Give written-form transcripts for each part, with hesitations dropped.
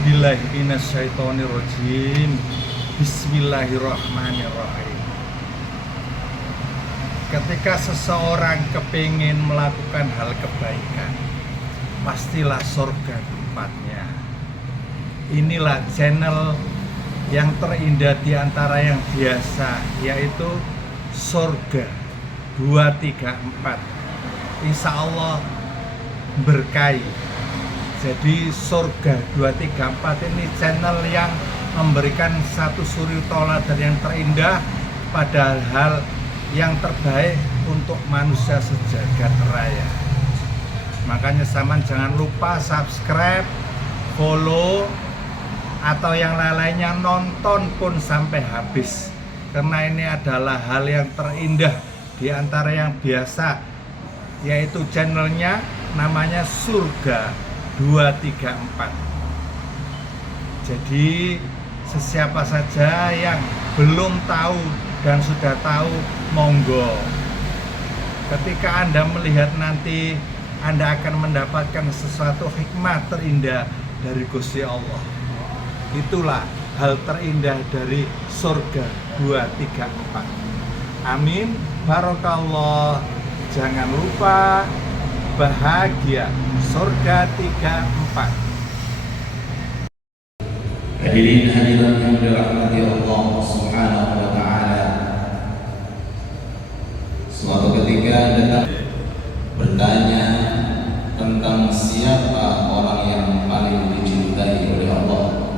A'udzubillahi minasyaitonirrajim. Bismillahirrahmanirrahim. Ketika seseorang kepingin melakukan hal kebaikan, pastilah surga tempatnya. Inilah channel yang terindah di antara yang biasa, yaitu surga 234. Insya Allah berkahi. Jadi surga 234 ini channel yang memberikan satu suri tauladan yang terindah pada hal yang terbaik untuk manusia sejagat raya. Makanya zaman jangan lupa subscribe, follow, atau yang lain-lainnya, nonton pun sampai habis, karena ini adalah hal yang terindah di antara yang biasa, yaitu channelnya namanya Surga 234. Jadi sesiapa saja yang belum tahu dan sudah tahu, monggo. Ketika Anda melihat nanti, Anda akan mendapatkan sesuatu hikmah terindah dari Gusti Allah. Itulah hal terindah dari surga 234. Amin. Barokallah. Jangan lupa bahagia surga 34. Hadirin hadirat yang dirahmati Allah Subhanahu wa taala. Suatu ketika datang bertanya tentang siapa orang yang paling dicintai oleh Allah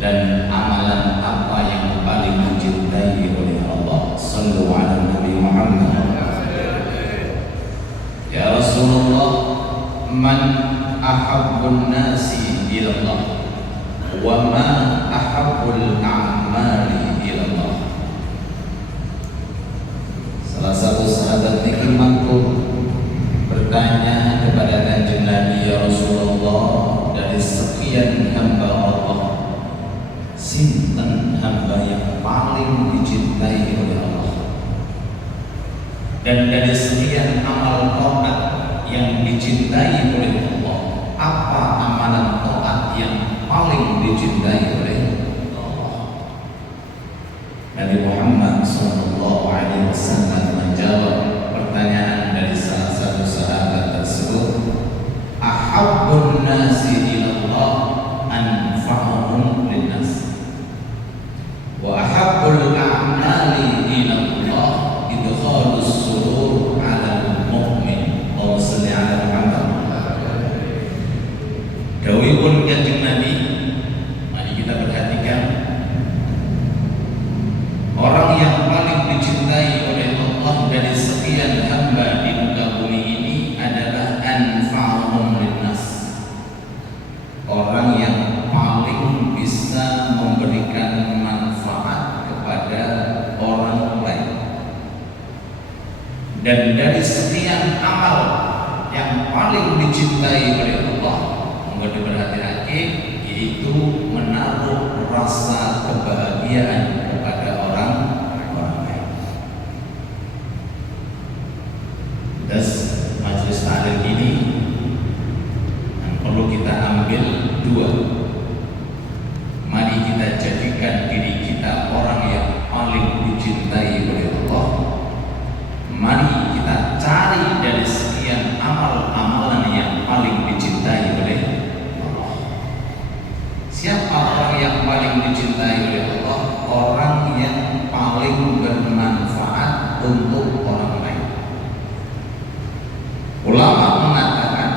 dan amalan apa yang paling dicintai oleh Allah. Sallu ala Nabi Muhammad. Ya Rasulullah, man ahabbun nasi ila Allah wa ma ahabbul a'mali ila Allah. Salah satu sahabat niki mangku bertanya kepada Kanjeng Nabi, ya Rasulullah, dari sekian hamba Allah, sinten hamba yang paling dicintai oleh Allah? Dan dari sekian amal taat yang dicintai oleh Allah, apa amalan taat yang paling dicintai oleh Allah? Nabi Muhammad SAW menjawab pertanyaan dari salah satu sahabat tersebut, ahabbun nasi ilallah anfa'uhum linnas wa ahabbul a'mali ilallah idkhalus surur 'alal mu'min. Allahumma shalli 'ala Muhammad. Dawuhipun Kanjeng Nabi, mari kita perhatikan, orang yang paling dicintai oleh Allah dari sekian hamba di muka bumi ini adalah anfa'uhum linnas, orang yang paling bisa memberikan manfaat kepada orang lain. Dan dari sekian amal yang paling dicintai oleh Allah, monggo diperhati-hati, yaitu menaruh rasa kebahagiaan kepada orang lain. Terus majelis taklim ini yang perlu kita ambil dua. Mari kita jadikan diri kita orang yang paling dicintai oleh Allah. Mari kita cari dari sekian amal-amalan yang paling dicintai oleh Allah. Siapa orang yang paling dicintai oleh Allah? Orang yang paling bermanfaat untuk orang lain. Ulama mengatakan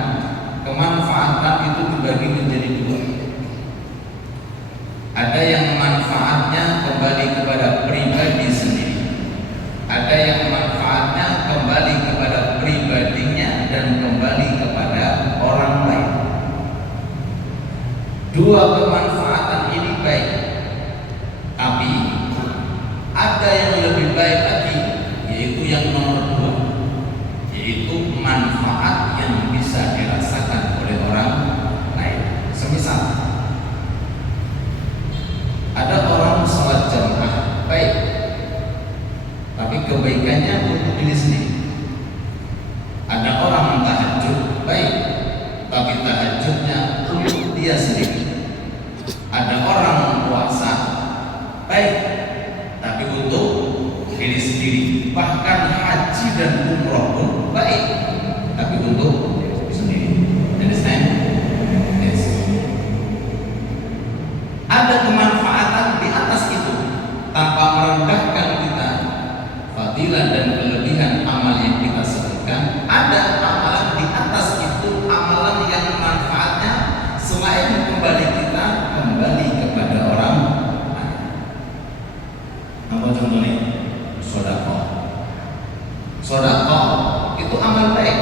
kemanfaatan itu dibagi menjadi dua. Ada yang manfaatnya kembali kepada pribadi sendiri, ada yang manfaatnya kembali kepada pribadinya dan kembali kepada orang lain. Dua kemanfaatan ini baik, tapi ada yang lebih baik lagi, yaitu yang nomor dua, yaitu manfaat yang bisa dirasakan oleh orang lain. Semisal ada orang sholat jamaah baik, tapi kebaikannya untuk diri sendiri. Ada orang tahajud baik, tapi tahajudnya untuk dia sendiri. bahkan haji dan umroh pun baik, tapi untuk sendiri. Understand? Yes. Ada kemanfaatan di atas itu tanpa merendahkan kita fadilah dan kelebihan amal yang kita sebutkan. Ada amalan di atas itu, amalan yang manfaatnya selain kembali kita kembali kepada orang lain. Apa contohnya? Sedekah. Sedekah itu amal baik,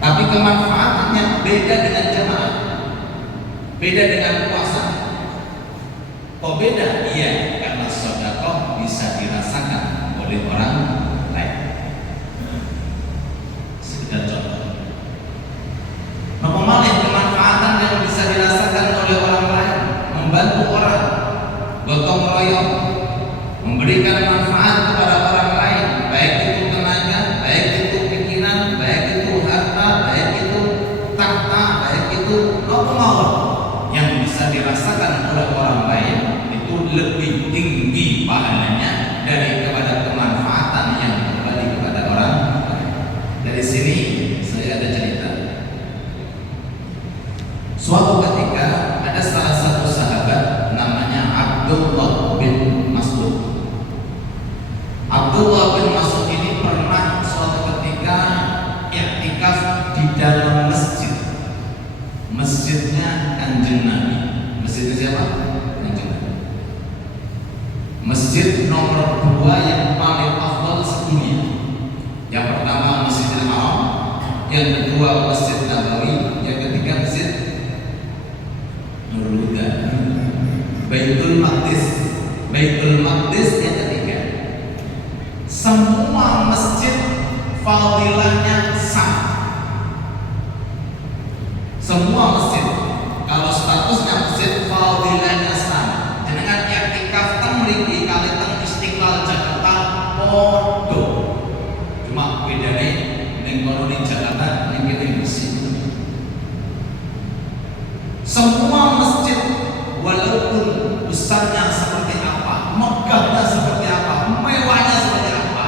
tapi kemanfaatannya beda dengan jamaah, beda dengan puasa. Kok beda? Iya, karena sedekah bisa dirasakan oleh orang lain. Sekedar contoh. Apa malih kemanfaatan yang bisa dirasakan oleh orang lain? Membantu orang, gotong royong, memberikan manfaat kepada orang lain, baik itu tenaga, baik itu pikiran, baik itu harta, baik itu tahta, baik itu apa mawar yang bisa dirasakan oleh orang lain, itu lebih tinggi pahalanya daripada kemanfaatan yang kembali kepada orang lain. Dari sini saya ada cerita. Suatu ketika ada salah satu sahabat namanya Abdullah bin Mas'ud. Abdullah bin Mas'ud ini pernah suatu ketika i'tikaf di dalam masjid. Masjidnya Kanjeng Nabi. Masjidnya siapa? Kanjeng Nabi. Masjid nomor 2 yang paling afdal sedunia. Yang pertama Masjidil Haram, yang kedua Masjid Nabawi, yang ketiga Masjid Nurul Huda. Baitul Maqdis. Baitul Maqdis yang ketiga. Semua masjid fadilahnya sama. Semua masjid kalau statusnya masjid fadilahnya sama. Dengan i'tikaf teng mriki kali teng Istiqlal Jakarta podo. Cuma bedane ning kono ning Jakarta ning kene masjid. Semua masjid walaupun besarnya seperti apa, megahnya seperti apa, mewahnya seperti apa,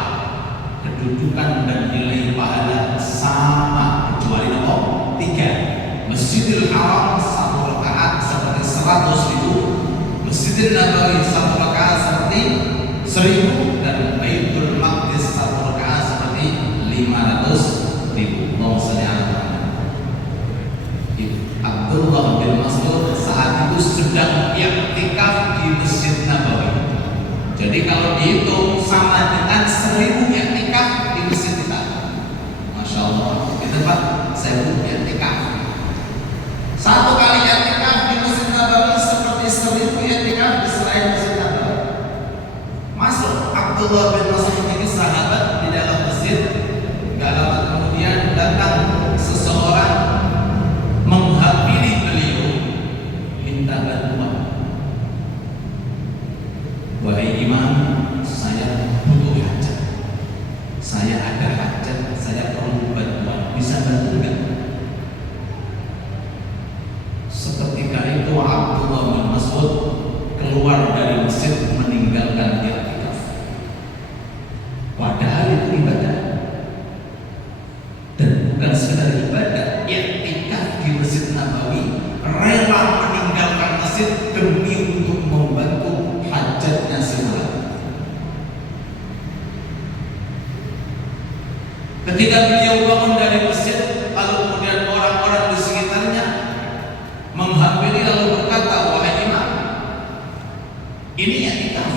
kedudukan dan nilai pahala sama kecuali nomor 3. Masjidil Haram 1 rakaat seperti 100.000, Masjidil Nabawi 1 rakaat seperti 1.000, dan Baitul Maqdis 1 rakaat seperti 500.000. Allahumma shalli ala Muhammad. Abdullah bin Mas'ud saat itu sedang i'tikaf di Masjid Nabawi. Jadi kalau dihitung sama dengan 1.000 i'tikaf di masjid kita. Masya Allah, di tempat saya i'tikaf. Satu kali i'tikaf di Masjid Nabawi seperti 1.000 i'tikaf di selain Masjid Nabawi. Masuk Abdullah bin Mas'ud ini sahabat di dalam masjid. Gak lama kemudian datang seseorang menghampiri beliau minta bantuan. Wahai imam, saya butuh hajat. Saya ada hajat, saya perlu bantuan. Bisa bantu enggak? Seketika itu Abdullah bin Mas'ud keluar dari masjid meninggalkan i'tikaf. Padahal itu ibadah. Dan bukan sekedar ibadah, i'tikaf di Masjid Nabawi, rela meninggalkan masjid demi untuk membantu hajatnya seorang. Ketika beliau bangun dari masjid, lalu kemudian orang-orang di sekitarnya menghampiri lalu berkata, wahai imam, ini i'tikaf.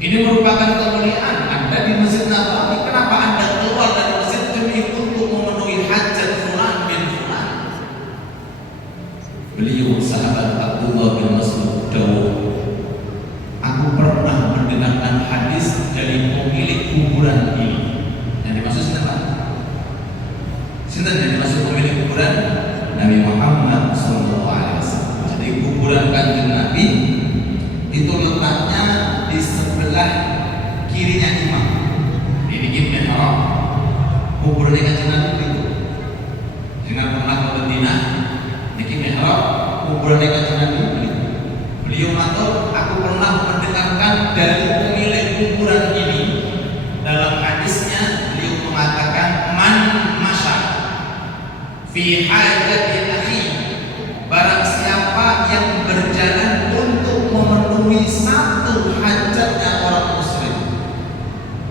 Ini merupakan kemuliaan Anda di Masjid Nabawi. Kenapa Anda keluar dari masjid demi untuk memenuhi hajat fulan bin fulan? Beliau sahabat Abdullah bin Mas'ud dawuh, aku pernah mendengarkan hadis dari pemilik kuburan ini. Yang dimaksud siapa? Sinten yang dimaksud pemilik kuburan? Nabi Muhammad SAW. Jadi kuburan Kanjeng Nabi itu letaknya di sebelah kirinya imam. Ini mihrab. Kuburan Kanjeng Nabi itu. Dengan pernah ke Madinah, niki mihrab kuburan Kanjeng Nabi. Beliau matur, aku pernah mendengarkan dari pemilik fi hajati akhi, barang siapa yang berjalan untuk memenuhi satu hajatnya orang muslim,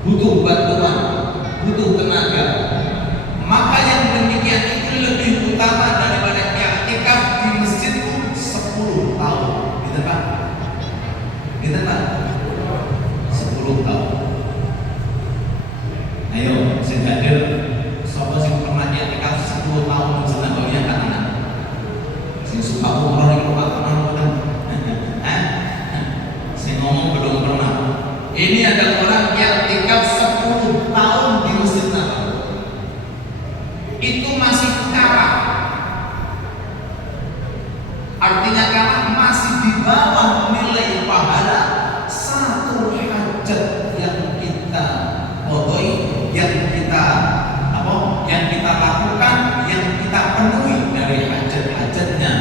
butuh bantuan, butuh tenaga, maka yang demikian itu lebih utama daripada i'tikaf di masjid 10 tahun. Gitu Pak? Gitu Pak? 10 tahun. Ayo, saya hadir. Sopo sing pernah i'tikaf 10 tahun misalnya kau yang kanan. Sing suka umroh itu Pak pernah bukan? Sing ngomong belum pernah. Ini adalah orang i'tikaf 10 tahun di Masjid Nabawi. Itu masih kalah. Artinya kalah masih di bawah nilai pahala satu hajat yang kita qodoi, yang kita lakukan, yang kita penuhi dari hajat-hajatnya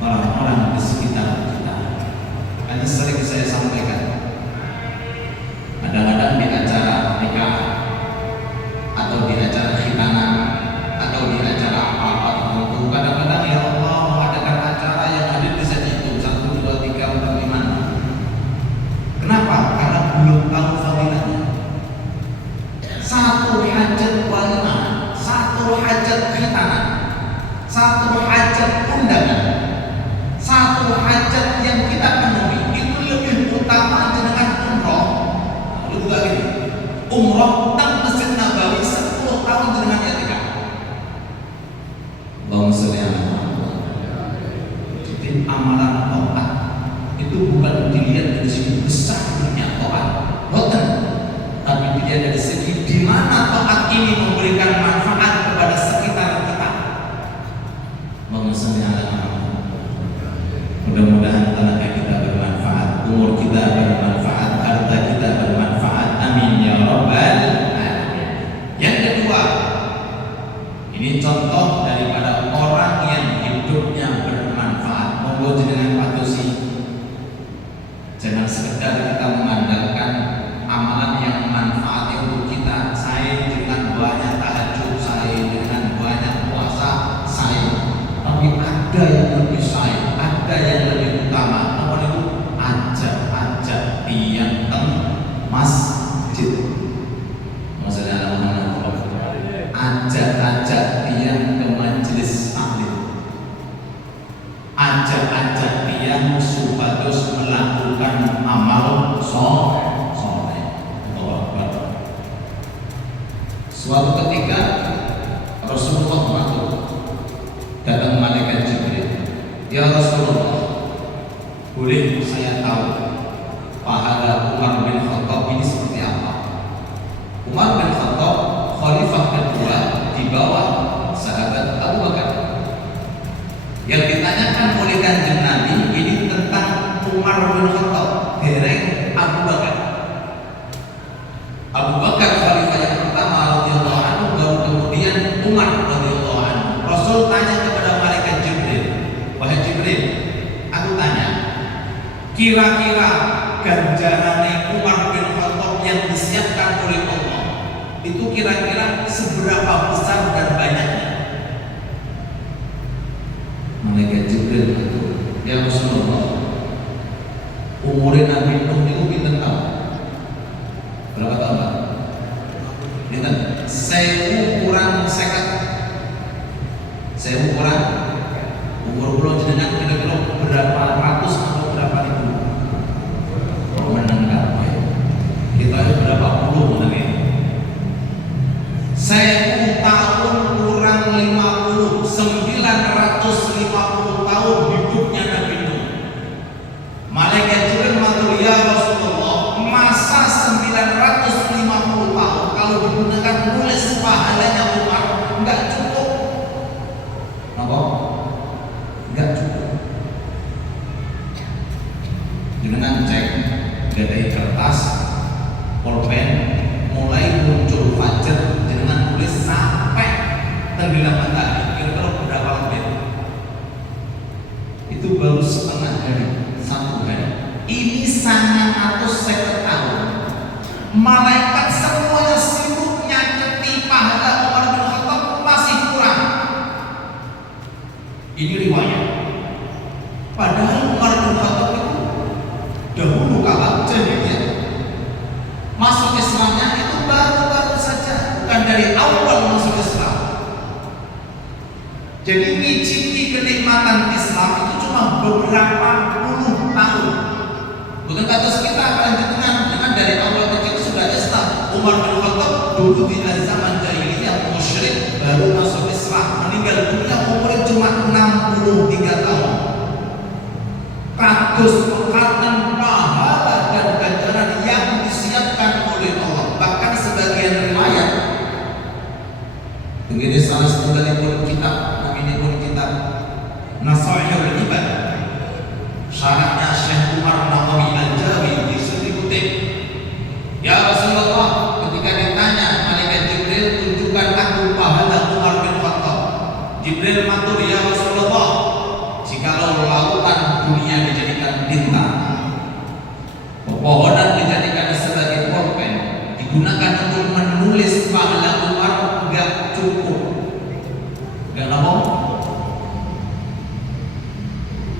orang-orang di sekitar kita. Karena sering saya sampaikan, kadang-kadang di acara nikah atau di acara khitanan atau di acara apa tertentu, kadang-kadang ya Allah mengadakan acara yang hadir bisa dihitung 1, 2, 3, 4, 5. Kenapa? Karena belum tahu fadilahnya. Satu hajat walimah, satu hajat khitanan, satu hajat undangan, satu hajat yang kita penuhi itu lebih utama dengan umroh. Lu juga gini, umroh dan Masjid Nabawi 10 tahun dengan i'tikaf. Allahumma sholli ala Muhammad. Jadi amalan taat itu bukan dilihat dari segi besarnya taat, bukan, tapi dilihat dari segi di mana taat ini memberikan manfaat kepada sekitar kita. Allahumma sholli ala Muhammad. Mudah-mudahan tenaga kita bermanfaat, umur kita bermanfaat, harta kita bermanfaat. Amin ya rabbal alamin. Yang kedua, ini contoh daripada orang yang hidupnya bermanfaat. Monggo jenengan patusi. Jangan sekedar kita mengandalkan amalan yang manfaat untuk kita. Saya dengan banyak tahajud, saya dengan banyak puasa, saya. Tapi ada yang lebih saya, ada yang lebih utama. Apa itu? Ajak-ajak tiang masjid. Maksudnya ajak-ajak tiang ke majelis taklim. Ajak-ajak tiang supados melakukan amal soleh. Suatu ketika Rasulullah matur datang malaikat Jibril, ya Rasulullah, boleh saya tahu pahala Umar bin Khattab ini seperti apa? Umar bin Khattab khalifah kedua di bawah sahabat Abu Bakar. Yang ditanyakan oleh Kanjeng Nabi ini tentang Umar bin Khattab, dereng Abu Bakar. Abu Bakar khalifah yang pertama radhiyallahu anhu, baru kemudian Umar radhiyallahu anhu. Rasul tanya kepada malaikat Jibril, wahai Jibril, aku tanya, kira-kira ganjaran Umar bin Khattab yang disiapkan oleh Allah itu kira-kira seberapa besar dan banyaknya? Malaikat Jibril itu, ya Rasulullah, umurnya Nabi Nuh itu pinten tahun? Berapa tahun Pak? Pinten? 1000 kurang 50. 1000 kurang umur pulau jenengan kira-kira berapa ratus atau berapa ribu? Menengah kita itu berapa puluh menengah? 1000 tahun kurang 50, 950 tahun hidupnya Nabi Nuh. Malaikat Jibril matur, ya Rasulullah, masa 950 tahun kalau digunakan nulis pahalanya Umar enggak cukup. Apa? Enggak cukup. Dengan cek, gadai kertas, pulpen, mulai muncul fajar dengan tulis sampai terbilang matahari, kira-kira berapa lebih? Itu baru setengah hari, 1 hari. Ini 950 tahun. Malaikat semuanya sibuk nyaketi pahala Umar bin Khattab masih kurang. Ini riwayat. Padahal Umar bin Khattab itu dahulu kala jahiliyah, masuk Islamnya itu baru-baru saja, bukan dari awal masuk Islam. Jadi ngicipi kenikmatan Islam itu cuma beberapa puluh tahun. Bukan kata kita dengan dari awal kecil sudah Islam. Umar bin Khattab dulu di zaman jahiliyah musyrik, baru masuk Islam, meninggal dunia umurnya cuma 63 tahun. Ratus perkataan pahala dan ganjaran yang disiapkan oleh Allah. Bahkan sebagian riwayat, begini salah satu pun kitab, ini pun kitab Nasaihul Ibad, syarahnya Syekh Umar Nawawi Al-Jawi dikutip, ya Rasulullah, ketika ditanya malaikat Jibril, tunjukkan aku pahala Umar bin Khattab. Jibril matur, ya Rasulullah, jikalau lautan dunia dijadikan bintang, pepohonan dijadikan sebagai pulpen, digunakan untuk menulis pahala Umar, enggak cukup. Enggak ngomong.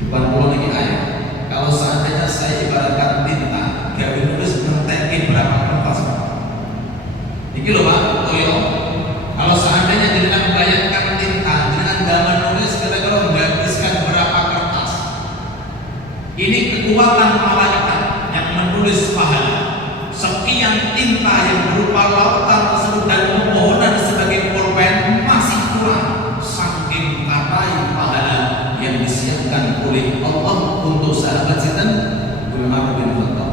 Depan pulau lagi ayat. Kalau seandainya saya ibaratkan tinta, gak menulis mentekin berapa kertas. Iki loh Pak, Toyo. Kalau seandainya dengan bayangkan tinta, dengan gambar nulis, kira-kira menghabiskan berapa kertas. Ini kekuatan malaikat yang menulis pahala. Sekian tinta yang berupa lautan tersebut dan pepohonan sebagai pulpen masih kurang. Saking katai pahala yang disiapkan oleh Allah untuk sahabat setan Umar bin Khattab.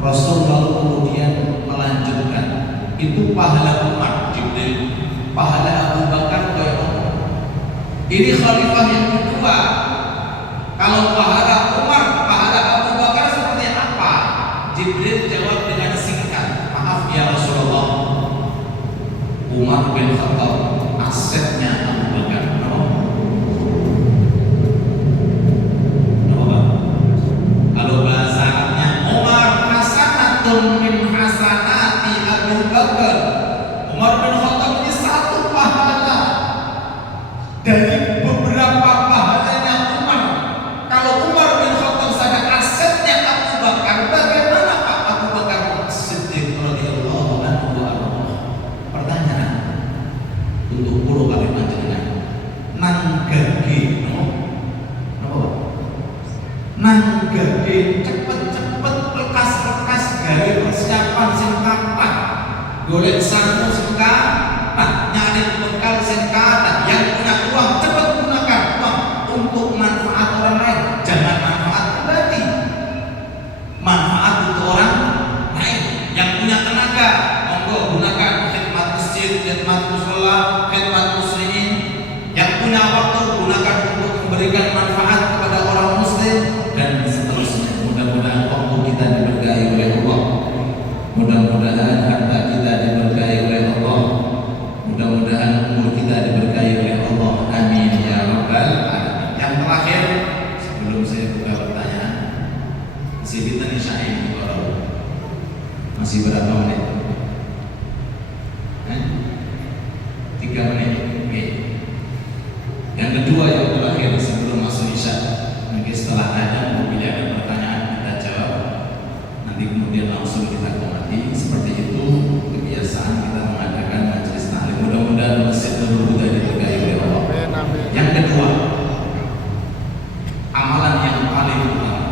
Rasul lalu kemudian melanjutkan, itu pahala Umar, Jibril, pahala Abu Bakar, ini khalifah yang kedua. Kalau pahala Umar, pahala Abu Bakar seperti apa? Jibril jawab dengan singkat, maaf ya Rasulullah, Umar bin Khattab asetnya Abu Bakar. Kalau bahasa Arabnya, Umar hasanatun min hasanati Abu Bakar. Umar bin Khattab ini satu pahala dari beberapa pahalanya Umar. Kalau Umar bin Khattab saja asetnya Abu Bakar, bagaimana Pak Abu Bakar Siddiq radhiyallahu anhu? Pertanyaan untuk pulau kali panjenengan, nang gage nang gede cepet-cepet lekas-lekas gawe persiapan sing kapan, golek sarung sing kapan, nyari bekal sing kapan. Yang punya uang cepet gunakan uang untuk manfaat orang lain, jangan manfaat pribadi, manfaat untuk orang lain. Yang punya tenaga, monggo gunakan khidmat masjid, khidmat mushola, khidmat muslimin. Yang punya waktu gunakan untuk memberikan manfaat kepada orang muslim dan seterusnya. Mudah-mudahan waktu kita diberkahi oleh Allah. Mudah-mudahan harta kita diberkahi oleh Allah. Mudah-mudahan umur kita diberkahi oleh Allah. Amin ya rabbal alamin. Yang terakhir, sebelum saya buka pertanyaan, masih kita nisyain masih berapa menit? 3 menit. Oke. Yang kedua, yang terakhir sebelum masuk isya, nanti setelah ada bila ada pertanyaan kita jawab, nanti kemudian langsung kita komati. Seperti itu kebiasaan kita mengadakan majelis taklim. Mudah-mudahan masjid Nurul Huda diberkahi oleh Allah. Yang kedua, amalan yang paling utama,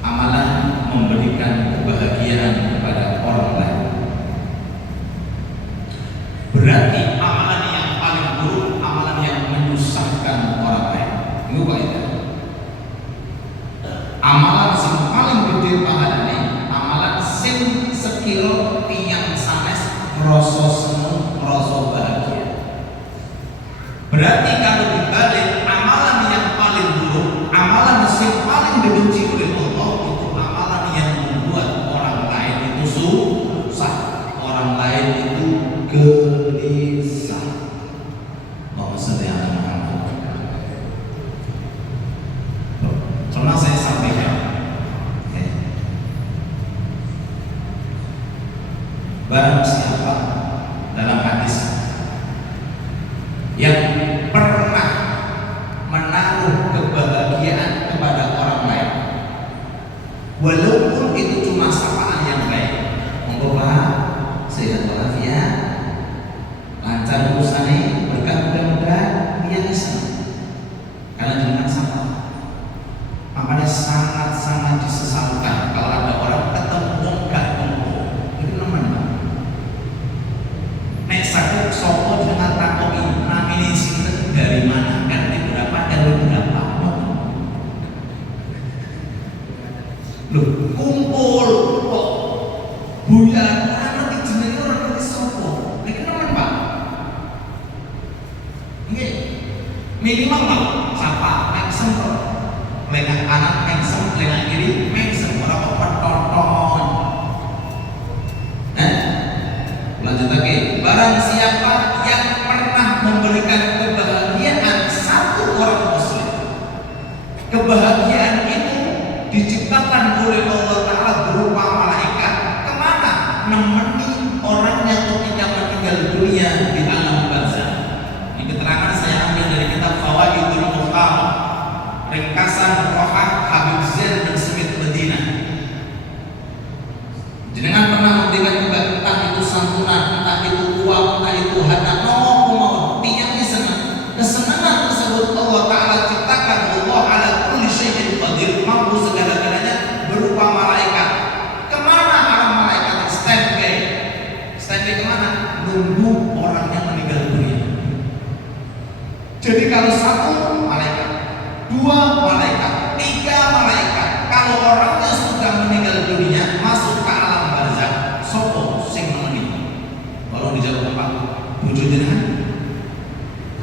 amalan memberikan kebahagiaan kepada orang lain. Berarti amalan yang paling buruk, amalan yang menyusahkan orang lain. Ini kaidah. Amalan sing paling gede pahalane, amalan sing sekira tiyang sanes rasa seneng, rasa bahagia. Berarti kalau dibalik, amalan yang paling buruk, amalan sing paling dibenci oleh Allah, itu amalan yang membuat orang lain itu susah, orang lain itu gelisah. Pernah saya sampaikan, barang siapa dalam hadis yang pernah walaupun itu cuma sapaan yang baik. Monggo Pak, sehat walafiat, lancar urusannya, berkah mudah-mudahan dia bisa. Karena jangan salah, makanya sangat-sangat disesalkan kalau ada orang ketemu gak ketemu. Itu namanya nek sakit sopo dengan takoki namine sinten dari mana, RT berapa, RW berapa. Loh, kumpul kok bulan orang ngerti jenenge orang ngerti sopo. Iki nemen Pak. Nggih. Minimal lah sapa mengsem lengah kanan mengsem lengah kiri mengsem ora kok tonton. Lanjut lagi, barang siapa yang pernah memberikan kebahagiaan satu orang muslim, kebahagiaan itu diciptakan oleh Allah Ta'ala berupa malaikat kemana? Nemeni orangnya ketika meninggal dunia di alam barzakh. Ini keterangan saya ambil dari kitab Fawaidul Muhtar, ringkasan Rohah Habib Zain bin Smith Medina. Jenengan pernah memberikan kebahagiaan, entah itu santunan, entah itu uang, entah itu harta, mau tiap kesenangan tersebut Allah Ta'ala ciptakan. Allah ala kulli syai'in qadir, mampu segala-galanya berupa malaikat. Kemana para malaikat? Standby kemana? Nunggu orang yang meninggal dunia. Jadi kalau satu malaikat, dua malaikat, tiga malaikat, kalau orangnya sudah meninggal dunia masuk ke alam barzakh, sopo sing meneni? Kalau dijawab Pak, bojo jenengan.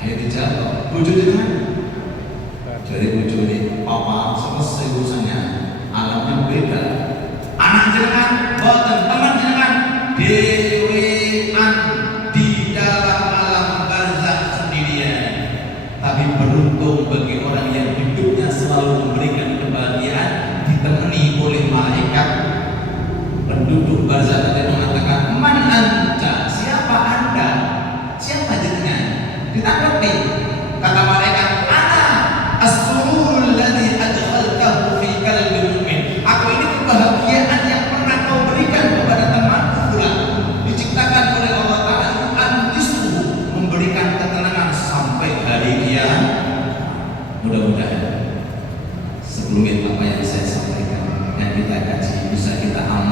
Ayo dijawab, bojo jenengan. Dari bojo ini, papa selesai urusannya, alamnya beda. Anak jenengan, boten teman jenengan, dewean di dalam alam barzakh sendirian. Tapi beruntung bagi orang yang hidupnya selalu memberikan kebahagiaan, ditemani oleh malaikat. Penduduk barzakh tadi mengatakan, man anta, siapa anda? Siapa jenengan? Ditanggapi, kata malaikat, ana as-sururul ladzi adkhaltahu fi qalbi mu'min. Aku ini kebahagiaan yang pernah kau berikan kepada temanku pula. Diciptakan oleh Allah Ta'ala antisu, memberikan ketenangan sampai hari kiamat. Mudah-mudahan sebelum apa yang saya sampaikan yang kita kaji bisa kita amalkan